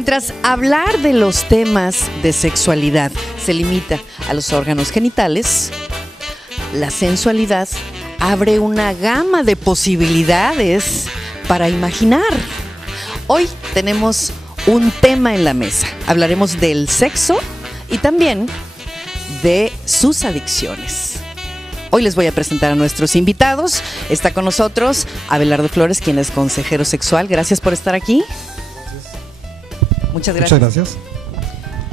Mientras hablar de los temas de sexualidad se limita a los órganos genitales, la sensualidad abre una gama de posibilidades para imaginar. Hoy tenemos un tema en la mesa. Hablaremos del sexo y también de sus adicciones. Hoy les voy a presentar a nuestros invitados. Está con nosotros Abelardo Flores, quien es consejero sexual. Gracias por estar aquí. Muchas gracias. Muchas gracias.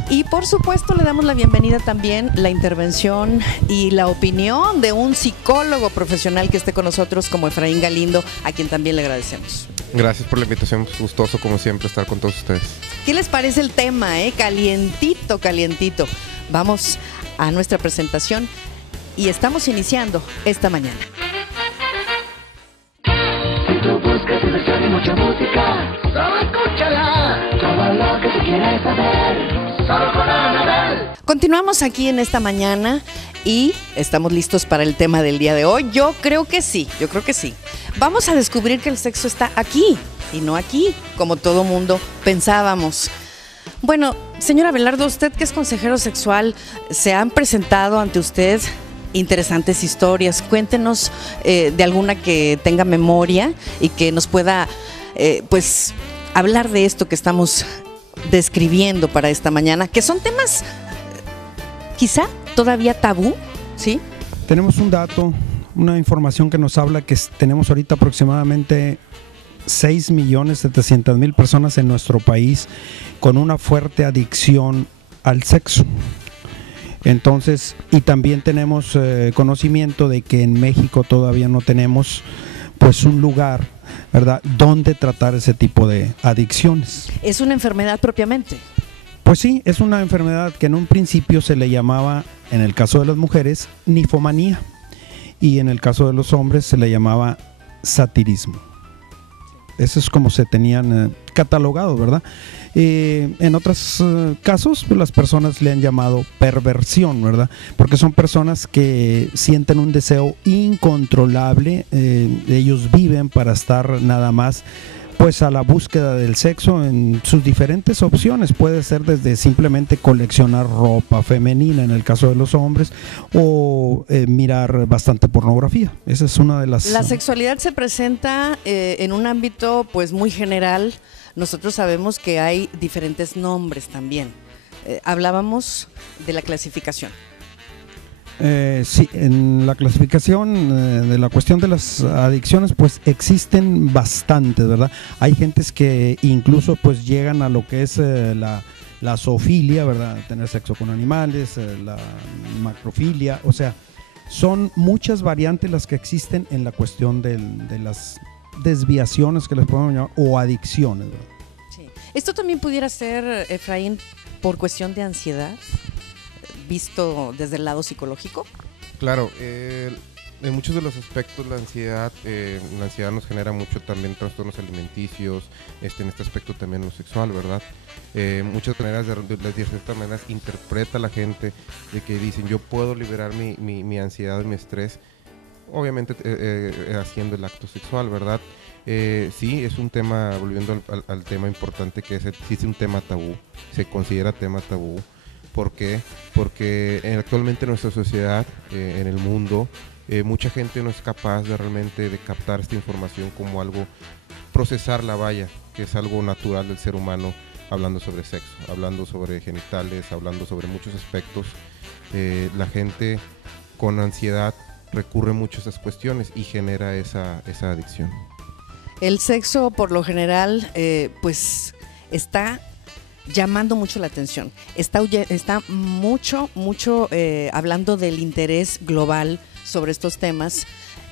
Y por supuesto le damos la bienvenida también, la intervención y la opinión de un psicólogo profesional que esté con nosotros como Efraín Galindo, a quien también le agradecemos. Gracias por la invitación, gustoso como siempre estar con todos ustedes. ¿Qué les parece el tema? Calientito, calientito. Vamos a nuestra presentación y estamos iniciando esta mañana. Si tú buscas diversión y mucha música, solo escúchala. Todo lo que tú quieres saber, solo con Anabel. Continuamos aquí en esta mañana y estamos listos para el tema del día de hoy. Yo creo que sí. Vamos a descubrir que el sexo está aquí y no aquí, como todo mundo pensábamos. Bueno, señor Abelardo, usted que es consejero sexual, ¿se han presentado ante usted interesantes historias? Cuéntenos de alguna que tenga memoria y que nos pueda pues hablar de esto que estamos describiendo para esta mañana, que son temas quizá todavía tabú, ¿sí? Tenemos un dato, una información que nos habla que tenemos ahorita aproximadamente 6.700.000 personas en nuestro país con una fuerte adicción al sexo. Entonces, y también tenemos conocimiento de que en México todavía no tenemos pues un lugar, ¿verdad?, donde tratar ese tipo de adicciones. ¿Es una enfermedad propiamente? Pues sí, es una enfermedad que en un principio se le llamaba, en el caso de las mujeres, ninfomanía, y en el caso de los hombres se le llamaba satirismo. Eso es como se tenían catalogado, ¿verdad? En otros casos, pues, las personas le han llamado perversión, ¿verdad? Porque son personas que sienten un deseo incontrolable, ellos viven para estar nada más pues a la búsqueda del sexo en sus diferentes opciones. Puede ser desde simplemente coleccionar ropa femenina en el caso de los hombres o mirar bastante pornografía. Esa es una de las... La sexualidad se presenta en un ámbito pues muy general. Nosotros sabemos que hay diferentes nombres también. Hablábamos de la clasificación. Sí, en la clasificación de la cuestión de las adicciones pues existen bastantes, ¿verdad? Hay gentes que incluso pues llegan a lo que es la zoofilia, ¿verdad? Tener sexo con animales, la macrofilia, o sea, son muchas variantes las que existen en la cuestión de las desviaciones que les podemos llamar o adicciones, ¿verdad? Sí. Esto también pudiera ser, Efraín, por cuestión de ansiedad, visto desde el lado psicológico. Claro, en muchos de los aspectos la ansiedad nos genera mucho también trastornos alimenticios, en este aspecto también lo sexual, ¿verdad? Muchas maneras, de ciertas maneras, interpreta la gente de que dicen yo puedo liberar mi ansiedad, mi estrés, obviamente haciendo el acto sexual, ¿verdad? Sí, es un tema, volviendo al tema importante que sí es un tema tabú, se considera tema tabú. ¿Por qué? Porque actualmente en nuestra sociedad, en el mundo, mucha gente no es capaz de realmente de captar esta información como algo, procesarla, vaya, que es algo natural del ser humano, hablando sobre sexo, hablando sobre genitales, hablando sobre muchos aspectos. La gente con ansiedad recurre mucho a esas cuestiones y genera esa adicción. El sexo, por lo general, pues está llamando mucho la atención. Está mucho hablando del interés global sobre estos temas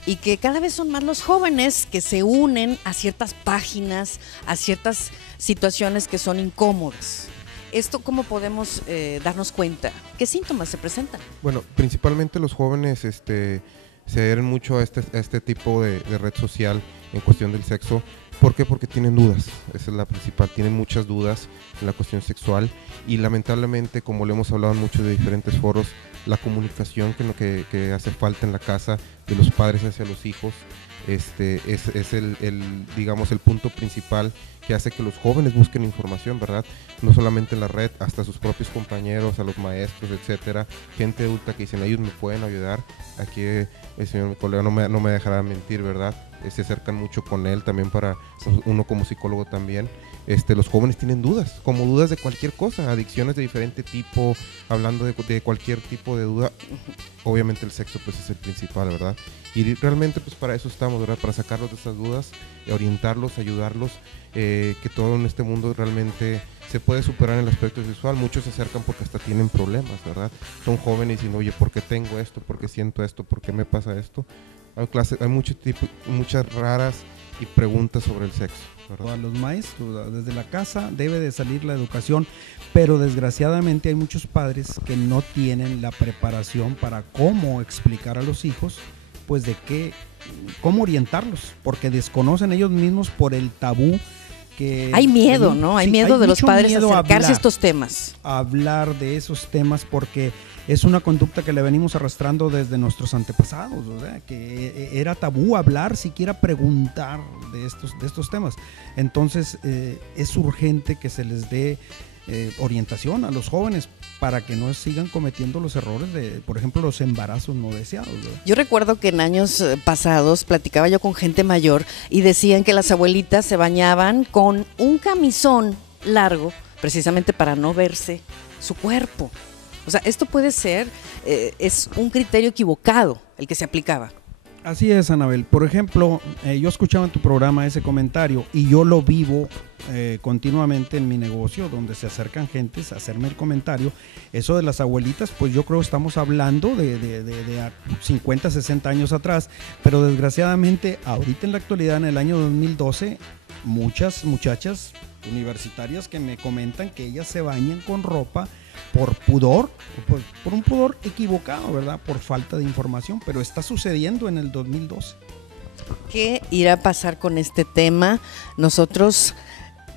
y que cada vez son más los jóvenes que se unen a ciertas páginas, a ciertas situaciones que son incómodas. ¿Esto cómo podemos darnos cuenta? ¿Qué síntomas se presentan? Bueno, principalmente los jóvenes se adhieren mucho a este tipo de red social en cuestión del sexo, ¿Por qué? Porque tienen dudas, esa es la principal, tienen muchas dudas en la cuestión sexual y lamentablemente, como lo hemos hablado en muchos de diferentes foros, la comunicación que hace falta en la casa de los padres hacia los hijos es digamos, el punto principal que hace que los jóvenes busquen información, ¿verdad? No solamente en la red, hasta sus propios compañeros, a los maestros, etcétera, gente adulta que dicen, ellos me pueden ayudar. Aquí el señor mi colega no me dejará mentir, ¿verdad? Se acercan mucho con él también para uno como psicólogo también. Los jóvenes tienen dudas, como dudas de cualquier cosa, adicciones de diferente tipo, hablando de cualquier tipo de duda. Obviamente el sexo pues es el principal, ¿verdad? Y realmente pues para eso estamos, ¿verdad? Para sacarlos de esas dudas, orientarlos, ayudarlos, que todo en este mundo realmente se puede superar en el aspecto sexual. Muchos se acercan porque hasta tienen problemas, ¿verdad? Son jóvenes y dicen, oye, ¿por qué tengo esto? ¿Por qué siento esto? ¿Por qué me pasa esto? Hay muchas raras y preguntas sobre el sexo, ¿verdad? A los maestros, desde la casa debe de salir la educación, pero desgraciadamente hay muchos padres que no tienen la preparación para cómo explicar a los hijos, pues cómo orientarlos, porque desconocen ellos mismos por el tabú que... Hay miedo, ¿no? Hay miedo de los padres a acercarse a estos temas. Hablar de esos temas porque es una conducta que le venimos arrastrando desde nuestros antepasados, o sea, que era tabú hablar, siquiera preguntar de estos temas. Entonces es urgente que se les dé orientación a los jóvenes para que no sigan cometiendo los errores de, por ejemplo, los embarazos no deseados, ¿verdad? Yo recuerdo que en años pasados platicaba yo con gente mayor y decían que las abuelitas se bañaban con un camisón largo precisamente para no verse su cuerpo. O sea, esto puede ser, es un criterio equivocado el que se aplicaba. Así es, Anabel. Por ejemplo, yo escuchaba en tu programa ese comentario y yo lo vivo continuamente en mi negocio, donde se acercan gentes a hacerme el comentario. Eso de las abuelitas, pues yo creo que estamos hablando de 50, 60 años atrás, pero desgraciadamente ahorita en la actualidad, en el año 2012, muchas muchachas universitarias que me comentan que ellas se bañan con ropa por pudor, por un pudor equivocado, ¿verdad? Por falta de información, pero está sucediendo en el 2012. ¿Qué irá a pasar con este tema? Nosotros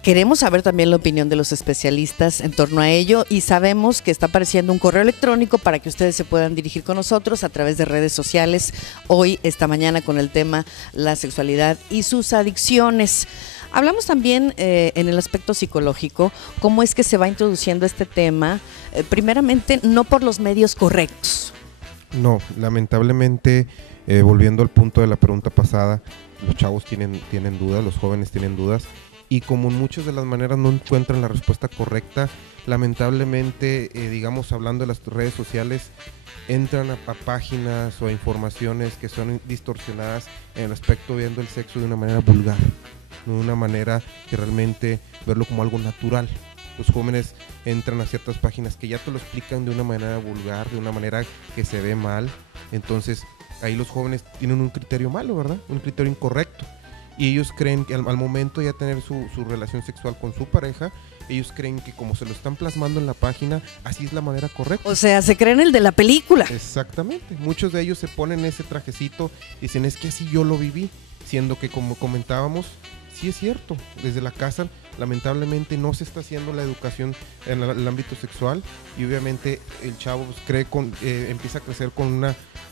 queremos saber también la opinión de los especialistas en torno a ello y sabemos que está apareciendo un correo electrónico para que ustedes se puedan dirigir con nosotros a través de redes sociales hoy, esta mañana, con el tema la sexualidad y sus adicciones. Hablamos también en el aspecto psicológico, cómo es que se va introduciendo este tema, primeramente no por los medios correctos. No, lamentablemente, volviendo al punto de la pregunta pasada, los chavos tienen dudas, los jóvenes tienen dudas, y como en muchas de las maneras no encuentran la respuesta correcta, lamentablemente, digamos, hablando de las redes sociales, entran a páginas o a informaciones que son distorsionadas en el aspecto viendo el sexo de una manera vulgar, de una manera que realmente verlo como algo natural. Los jóvenes entran a ciertas páginas que ya te lo explican de una manera vulgar, de una manera que se ve mal, entonces ahí los jóvenes tienen un criterio malo, ¿verdad? Un criterio incorrecto. Y ellos creen que al momento de ya tener su relación sexual con su pareja, ellos creen que como se lo están plasmando en la página, así es la manera correcta. O sea, se creen el de la película. Exactamente. Muchos de ellos se ponen ese trajecito y dicen, es que así yo lo viví. Siendo que, como comentábamos, sí es cierto, desde la casa lamentablemente no se está haciendo la educación en el ámbito sexual y obviamente el chavo pues, empieza a crecer con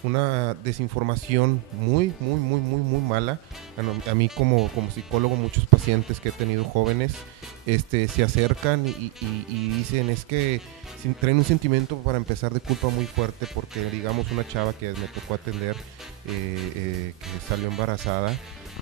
una desinformación muy mala. A mí como psicólogo, muchos pacientes que he tenido jóvenes se acercan y dicen, es que traen un sentimiento para empezar de culpa muy fuerte porque digamos una chava que me tocó atender que salió embarazada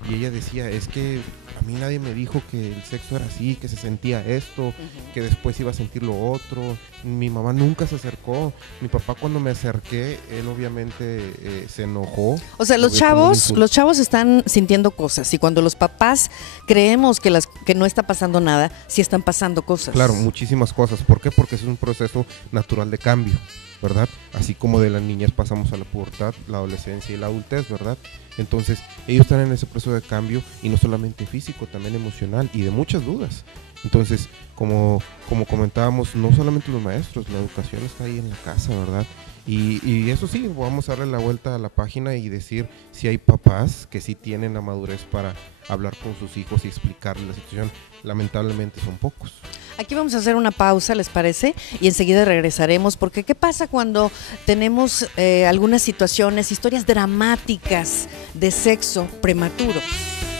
y ella decía, es que a mí nadie me dijo que el sexo era así, que se sentía esto, que después iba a sentir lo otro, mi mamá nunca se acercó, mi papá cuando me acerqué, él obviamente se enojó. O sea, los chavos están sintiendo cosas y cuando los papás creemos que no está pasando nada, sí están pasando cosas. Claro, muchísimas cosas. ¿Por qué? Porque es un proceso natural de cambio, ¿verdad? Así como de las niñas pasamos a la pubertad, la adolescencia y la adultez, ¿verdad? Entonces, ellos están en ese proceso de cambio y no solamente físico, también emocional y de muchas dudas. Entonces, como comentábamos, no solamente los maestros, la educación está ahí en la casa, ¿verdad? Y eso sí, vamos a darle la vuelta a la página y decir si hay papás que sí tienen la madurez para hablar con sus hijos y explicarles la situación. Lamentablemente son pocos. Aquí vamos a hacer una pausa, ¿les parece? Y enseguida regresaremos, porque ¿qué pasa cuando tenemos algunas situaciones, historias dramáticas de sexo prematuro?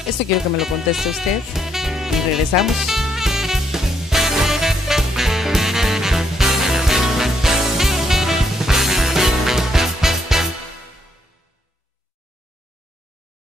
Esto quiero que me lo conteste usted y regresamos.